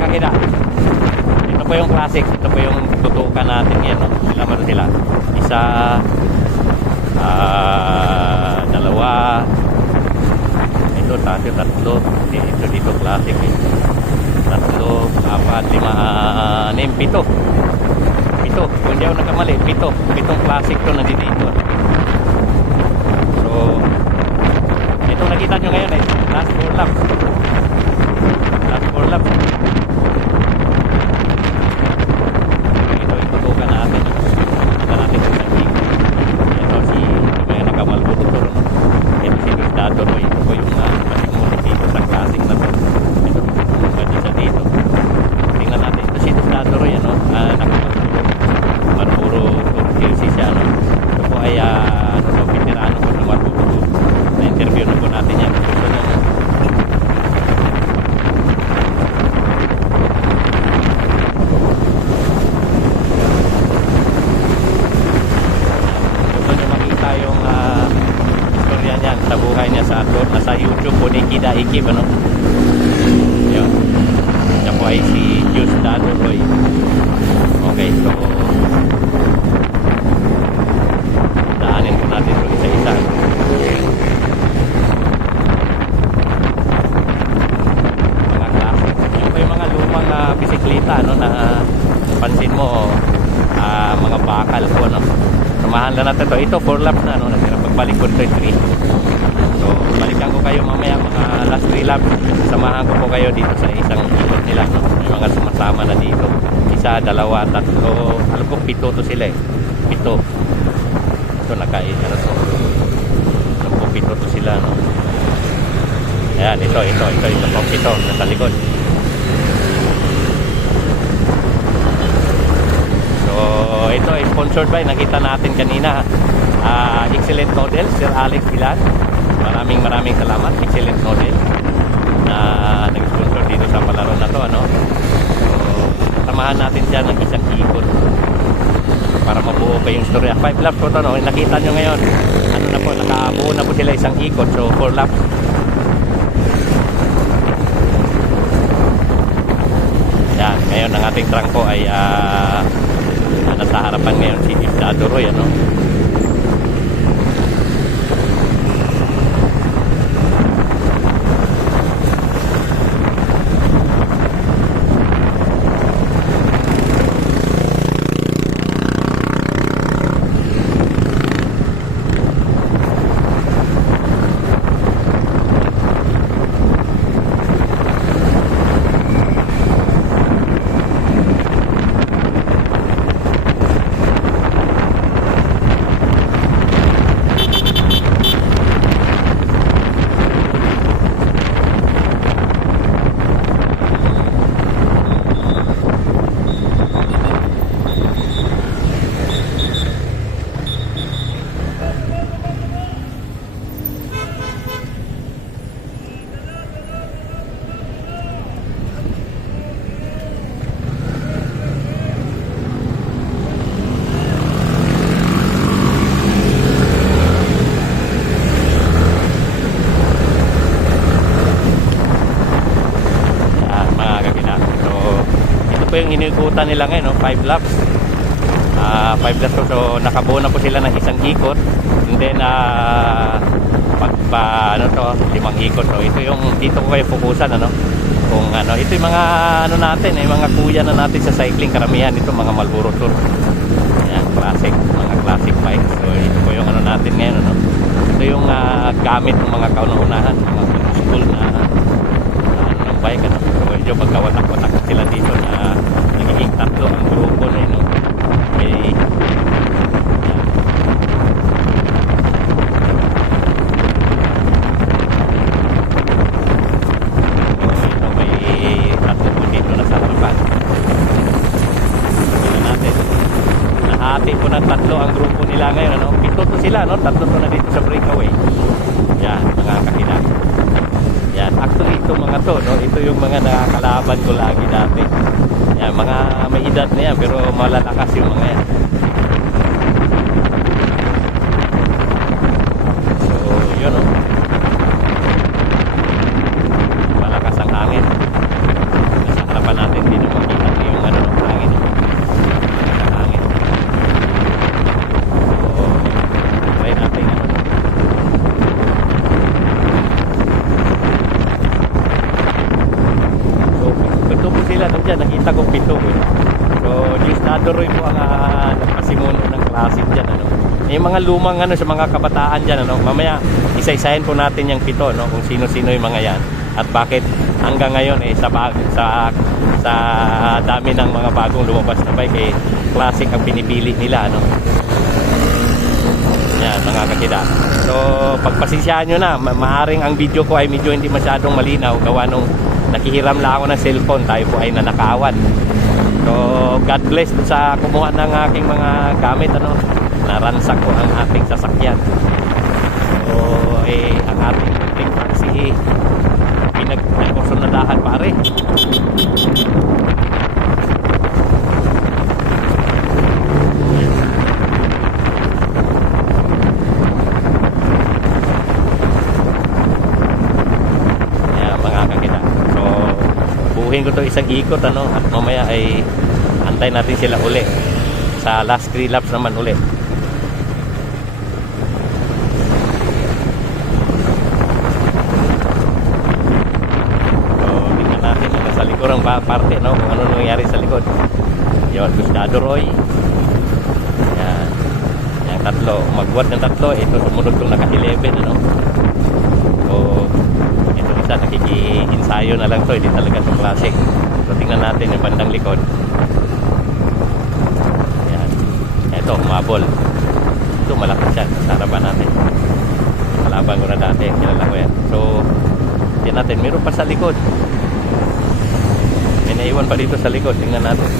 kakida. Ito po yung classic. Ito po yung tutukan natin yan, no? Ilan sila? Isa, dalawa, ito, tatlo. Dito classic eh. Tatlo, apat, lima, anim, pito. Kung hindi ako nagkamali, pitong classic to nandito. So ito nakita nyo ngayon eh, last 4 laps. Ito yung tutukan natin. Kita natin kung saan dito. Ito si may nakamalbuto to, no? Ito si Gustado, no? Ito po yung pasimulit dito sa classic na to. Ito siya dito. Tingnan natin, ito si Gustado, yan, no? Nakamalbuto. Marpuro jersey siya, no? Ito po ay veterano po na marpuro. Na-interview na po natin yan. Gusto nyo makita yung istorya niyan sa buhay niya sa abroad. Nasa YouTube po ni Kida Ikip, ano? Yun. Siya po ay si Gustado Roy. Okay, so daanin po natin ito isa-isa. Mga klase. Yung po yung mga lumang bisikleta, no, na pansin mo, mga bakal po, no. Samahan lang natin ito. Ito 4 laps na, no. Pagbalik ko ito 3. So balikan ko kayo mamaya mga last 3 laps. Samahan ko po kayo dito sa isang ikot nila, no. May mga sumasama na dito. Isa, dalawa, tatlo. Alam ko, 7 to sila eh. 7. Ito, nakain. Ano to? Alam ko, 7 to sila, no? Ayan, ito po, 7. Nasa likod. So, ito, sponsored by, nakita natin kanina. Excellent Model, Sir Alex Vilan. Maraming salamat. Excellent Model na nag-sponsor dito sa palaro na to, ano? Samahan natin dyan ng isang ikot para mabuo pa yung storya. 5 laps po ito, no? Nakita nyo ngayon, ano na po, nakabuo na po sila isang ikot. So 4 laps. Yan, ngayon ang ating trangko ay nasa harapan ngayon si Gustado Roy, ano? Yung hinigutan nila ngayon, no? 5 laps. 5 laps so nakabuo na po sila ng isang ikot, and then ano to, 5 ikot. So ito yung dito ko kayo fokusan, ano, kung ano, ito yung mga ano natin, mga kuya na natin sa cycling, karamihan ito mga Marlboro Tour. Ayan, mga classic bikes. So ito po yung ano natin ngayon, ano. Ito yung gamit ng mga kauna-unahan, mga school na ano ng bike, ano. So medyo magkawatak-watak sila dito na nagiging 3 ang grupo na yun, no? Okay. Nahati po ng 3 ang grupo nila ngayon, ano? 7 to sila, no? 3 to na dito sa breakaway. Yan, mga kakilala. Yan, actually ito mga to, no? Ito yung mga nakakalaban ko lagi dati. Yan, mga may edad na yan, pero malalakas yung mga yan. So, yun, no? Malakas ang hangin. Nasa harapan dyan, nakita ko 7 eh. So, Gustado Roy po ang nagpasimuno ng classic dyan, ano. Yung mga lumang ano sa mga kabataan dyan, ano. Mamaya, isa-isahin po natin yung 7, no, kung sino-sino yung mga yan. At bakit hanggang ngayon sa dami ng mga bagong lumabas na bike classic ang pinipili nila, ano. Yan, mga kakida. So, pagpasensyahan nyo na, maaring ang video ko ay medyo hindi masyadong malinaw gawa nung nakihiram lang ako ng cellphone, tayo po ay nanakawan. So, God bless sa kumuha ng aking mga gamit, ano. Naransak ko ang ating sasakyan. So, ang ating munting taxi pinagkursunadahan, pare. Buhin ko to isang ikot, ano, at mamaya ay antay natin sila uli sa last 3 laps naman uli. So tingnan natin yung nasa likurang parte, no, kung ano nangyari sa likod. Yun, Gustado Roy. Yan, yung tatlo, magwat ng tatlo. Ito sumunod kong naka-11, ano. So isa nakiki-ensayo na lang to, hindi talaga sa classic. So tingnan natin yung bandang likod. Yan, ito umabol. Ito malaki siya sa harapan natin. Kalaban ko na dati, kilala ko yan. So tingnan natin, meron pa sa likod. May naiwan pa dito sa likod, tingnan natin.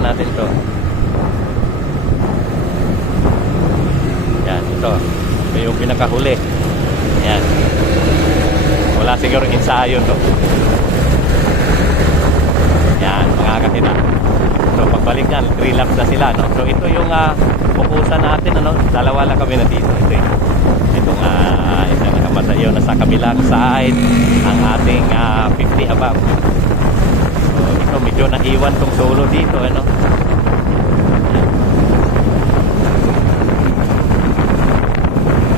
Natin to. Yan, ito yung pinakahuli. Yan, wala siguro ensayo to. Yan, mga kakita. So pagbalik yan, 3 laps na sila, no? So ito yung pupusan natin, ano? Dalawa lang kami na dito. Ito nga isang nakamatayo na sa kabilang side ang ating 50 above. So medyo naiwan tong solo dito, ano.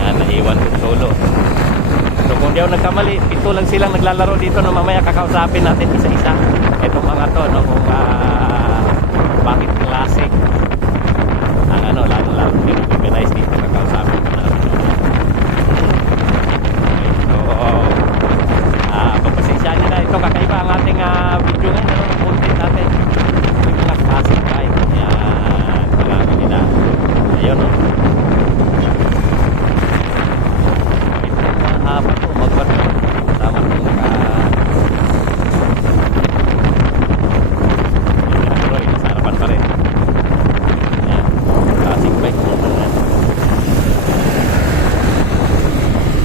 Yan, naiwan tong solo. So kung di ako nagkamali, 7 lang silang naglalaro dito, no. Mamaya kakausapin natin isa-isa itong mga to, no, kung bakit classic ang ano, lalo pinag-organize dito, kakausapin ko na. So papasensyahan nyo na, ito kakaiba ang ating video ngayon, ano, content natin yung mga classic bike. Yan, marami nila. Ayun, no. Ito yung haba po, magbat mo tama itong yung nasa harapan pa rin. Yan, classic bike.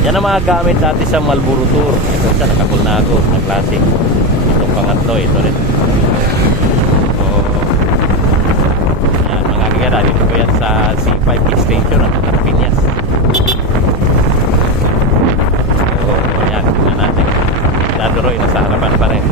Yan ang mga gamit dati sa Marlboro Tour. Ito siya, nakakulnago na classic. Itong pangatlo, ito rin. So, yan, mga kagada, dito ko yan sa C5 extension at Piñas. So, yan, tingnan natin. Gustado Roy, nasa harapan pa rin.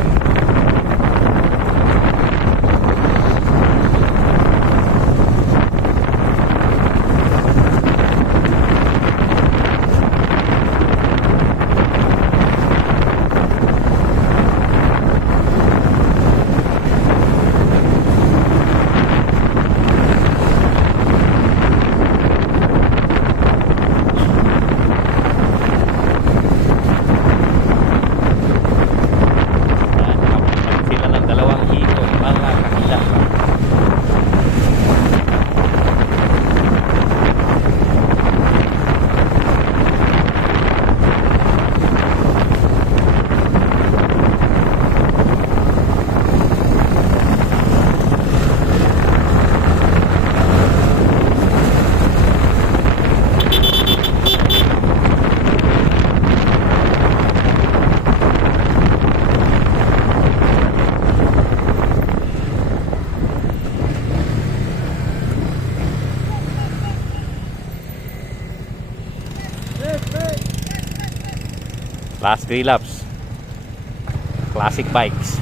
Last 3 laps. Classic bikes.